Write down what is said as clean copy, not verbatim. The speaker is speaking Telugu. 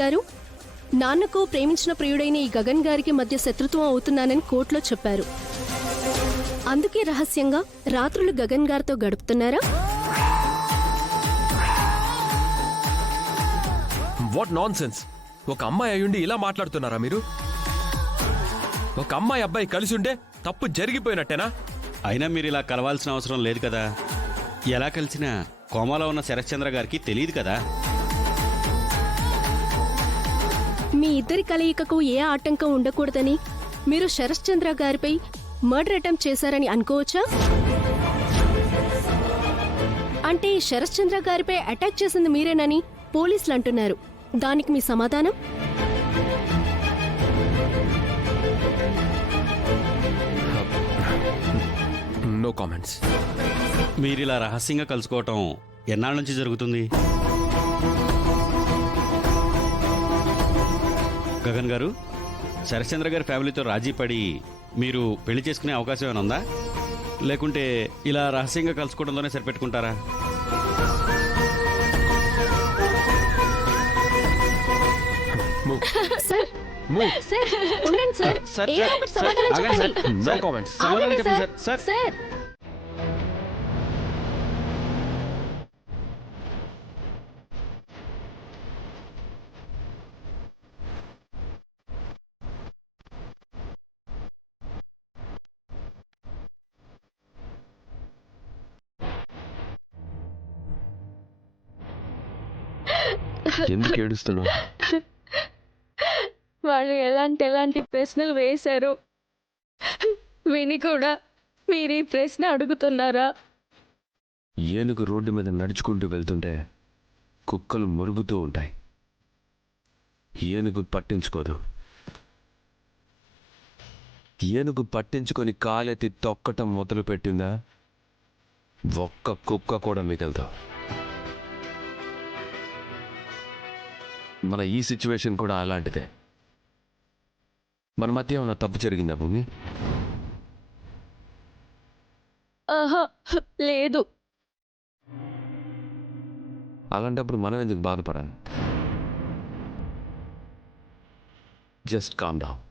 గారు, నాన్నకు ప్రేమించిన ప్రియుడైన ఈ గగన్ గారికి మధ్య శత్రుత్వం అవుతున్నానని కోర్టులో చెప్పారు. అందుకే రహస్యంగా రాత్రులు గగన్ గారితో గడుపుతున్నారా? What nonsense! ఒక అమ్మాయి అయ్యుండి ఇలా మాట్లాడుతున్నారా మీరు? ఒక అమ్మాయి అబ్బాయి కలిసి ఉంటే తప్పు జరిగిపోయినట్టేనా? అయినా మీరు ఇలా కలవాల్సిన అవసరం లేదు కదా. ఎలా కలిసినా కోమాలో ఉన్న శరశ్చంద్ర గారికి తెలియదు కదా. మీ ఇద్దరి కలయికకు ఏ ఆటంకం ఉండకూడదని మీరు శరశ్చంద్ర గారిపై మర్డర్ అటెంప్ట్ చేశారని అనుకోవచ్చా? అంటే శరశ్చంద్ర గారిపై అటాక్ చేసింది మీరేనని పోలీసులు అంటున్నారు. దానికి మీ సమాధానం? No comments. మీరిలా రహస్యంగా కలుసుకోవటం ఎన్నాళ్ళ నుంచి జరుగుతుంది? గగన్ గారు, శరశ్చంద్ర గారి ఫ్యామిలీతో రాజీ పడి మీరు పెళ్లి చేసుకునే అవకాశం ఏమైనా ఉందా? లేకుంటే ఇలా రహస్యంగా కలుసుకోవడంతోనే సరిపెట్టుకుంటారా? ఎందుకు ఏడుస్తున్నావు? వాళ్ళు ఎలాంటి ప్రశ్నలు వేశారు విని కూడా మీరు ఈ ప్రశ్న అడుగుతున్నారా? ఏనుగు రోడ్డు మీద నడుచుకుంటూ వెళ్తుంటే కుక్కలు మురుగుతూ ఉంటాయి. ఏనుగు పట్టించుకోదు. ఏనుగు పట్టించుకొని కాలెత్తి తొక్కటం మొదలుపెట్టిందా ఒక్క కుక్క కూడా మిగలదు. మన ఈ సిచ్యువేషన్ కూడా అలాంటిదే. మన మధ్య ఏమన్నా తప్పు జరిగిందా భూమి? ఆహా, లేదు. అలాంటప్పుడు మనం ఎందుకు బాధపడాలి? Just calm down.